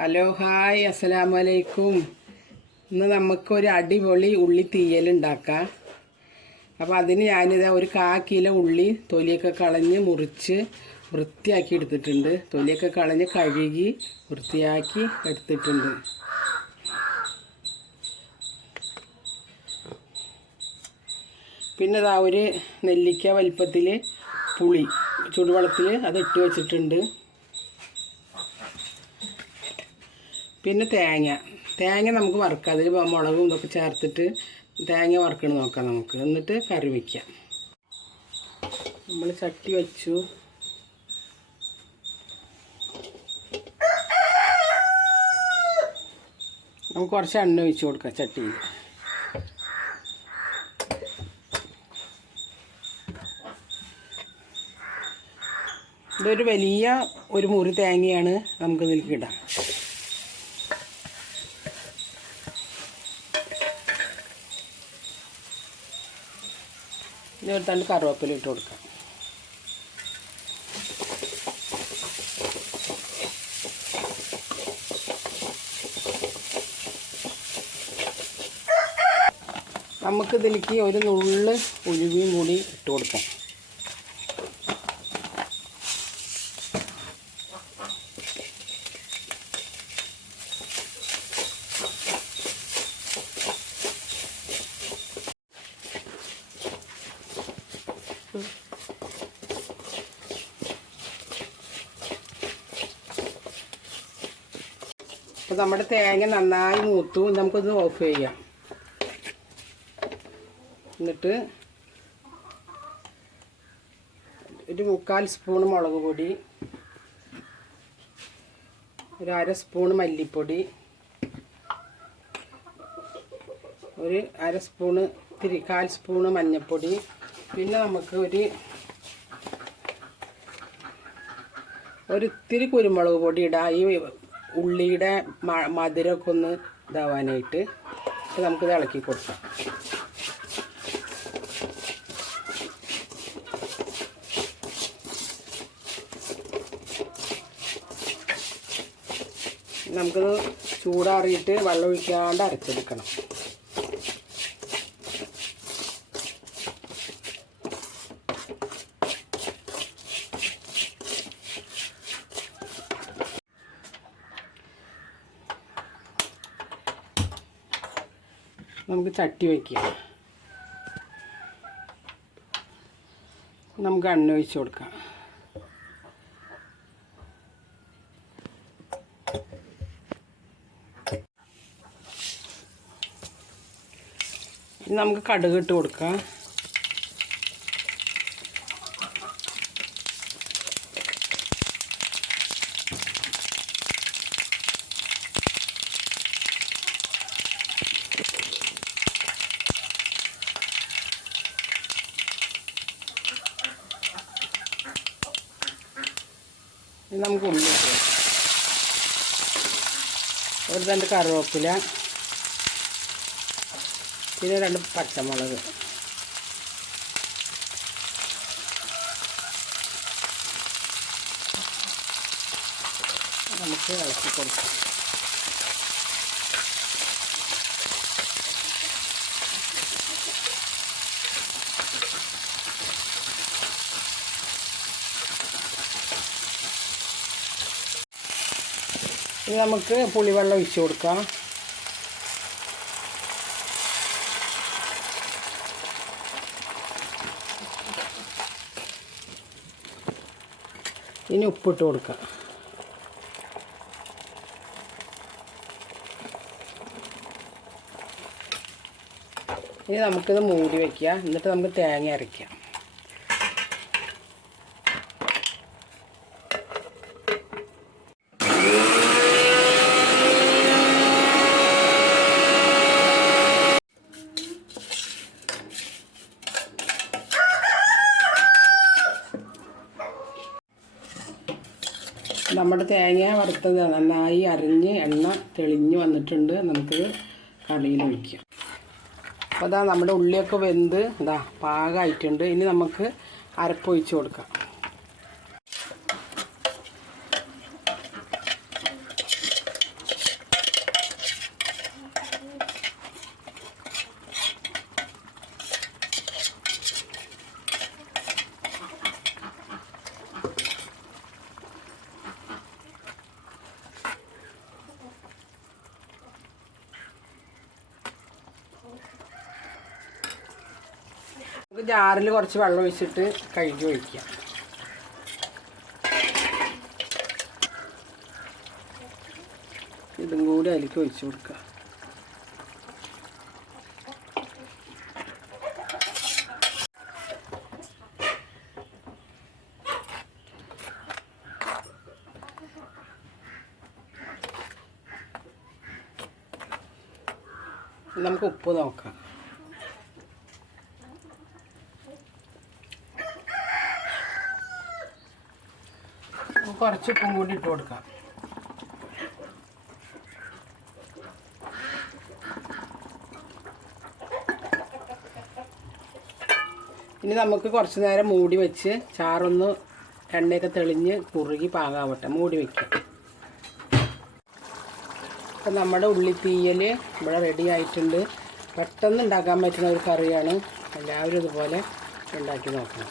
Hello hi അസ്സലാമു അലൈക്കും ഇന്ന് നമുക്കൊരു അടിപൊളി ഉള്ളി തീയൽ ഉണ്ടാക്കാം. അപ്പോൾ അതിന് ഞാനിതാ ഒരു കാ കിലോ ഉള്ളി തൊലിയൊക്കെ കളഞ്ഞ് മുറിച്ച് വൃത്തിയാക്കി എടുത്തിട്ടുണ്ട്. തൊലിയൊക്കെ കളഞ്ഞ് കഴുകി വൃത്തിയാക്കി എടുത്തിട്ടുണ്ട്. പിന്നെ ഇതാ ഒരു നെല്ലിക്ക വലിപ്പത്തിൽ പുളി ചുടുവെള്ളത്തിൽ അത് ഇട്ട് വെച്ചിട്ടുണ്ട്. പിന്നെ തേങ്ങ. തേങ്ങ നമുക്ക് വറുക്കാം. അതിൽ മുളകും ഇതൊക്കെ ചേർത്തിട്ട് തേങ്ങ വറുക്കണം നോക്കാം നമുക്ക്. എന്നിട്ട് കറി വയ്ക്കാം നമ്മൾ ചട്ടി വച്ചു. നമുക്ക് കുറച്ച് എണ്ണ ഒഴിച്ച് കൊടുക്കാം ചട്ടിയിൽ ഇതൊരു വലിയ ഒരു മുറി തേങ്ങയാണ് നമുക്ക് ഇതിലേക്ക് ഇടാം. ഇനി ഒരു തണ്ട് കറിവേപ്പില ഇട്ട് കൊടുക്കാം. നമുക്കിതിലേക്ക് ഒരു നുള്ള് ഉഴുവിയും കൂടി ഇട്ട് കൊടുക്കാം. അപ്പോൾ നമ്മുടെ തേങ്ങ നന്നായി മൂത്തു. നമുക്കിത് ഓഫ് ചെയ്യാം. എന്നിട്ട് ഒരു മുക്കാൽ സ്പൂൺ മുളക് പൊടി ഒരു അര സ്പൂൺ മല്ലിപ്പൊടി ഒരു അര സ്പൂണ് തിരി കാൽ സ്പൂണ് മഞ്ഞൾപ്പൊടി പിന്നെ നമുക്ക് ഒരു ഒരിത്തിരി കുരുമുളക് പൊടി ഇടാം. ഈ ഉള്ളിയുടെ മധുരമൊക്കെ ഒന്ന് ഇതാവാനായിട്ട് നമുക്കിത് ഇളക്കി കൊടുക്കാം. നമുക്കത് ചൂടാറിയിട്ട് വെള്ളം ഒഴിക്കാണ്ട് അരച്ചെടുക്കണം. നമുക്ക് ചട്ടി വയ്ക്കാം. നമുക്ക് എണ്ണ ഒഴിച്ച് കൊടുക്കാം. നമുക്ക് കടുക് ഇട്ട് കൊടുക്കാം. നമുക്ക് ഉള്ളി. ഒരു രണ്ട് കറിവേപ്പില. പിന്നെ രണ്ട് പച്ചമുളക്. നമുക്ക് ഇളക്കി കൊടുക്കാം. ഇനി നമുക്ക് പുളിവെള്ളം ഒഴിച്ച് കൊടുക്കാം. ഇനി ഉപ്പിട്ട് കൊടുക്കാം. ഇനി നമുക്കിത് മൂടി വയ്ക്കാം എന്നിട്ട് നമുക്ക് തേങ്ങ അരയ്ക്കാം. നമ്മുടെ തേങ്ങ വറുത്തത് നന്നായി അരിഞ്ഞ് എണ്ണ തെളിഞ്ഞ് വന്നിട്ടുണ്ട്. നമുക്ക് കറിയിൽ ഒഴിക്കാം. അപ്പോൾ അതാ നമ്മുടെ ഉള്ളിയൊക്കെ വെന്ത് ഇതാ പാകമായിട്ടുണ്ട് ഇനി നമുക്ക് അരപ്പൊഴിച്ച് കൊടുക്കാം. ജാറിൽ കുറച്ച് വെള്ളം ഒഴിച്ചിട്ട് കഴുകി ഒഴിക്കുക. ഇതും കൂടി അതിലേക്ക് ഒഴിച്ചു കൊടുക്കുക. നമുക്ക് ഉപ്പ് നോക്കാം. കുറച്ച് ഉപ്പും കൂടി ഇട്ട് കൊടുക്കാം. ഇനി നമുക്ക് കുറച്ച് നേരം മൂടി വെച്ച് ചാറൊന്ന് എണ്ണയൊക്കെ തെളിഞ്ഞ് കുറുകി പാകാവട്ടെ. മൂടി വയ്ക്കാം അപ്പം നമ്മുടെ ഉള്ളിത്തീയൽ ഇവിടെ റെഡി ആയിട്ടുണ്ട്. പെട്ടെന്ന് ഉണ്ടാക്കാൻ പറ്റുന്ന ഒരു കറിയാണ് എല്ലാവരും ഇതുപോലെ ഉണ്ടാക്കി നോക്കണം.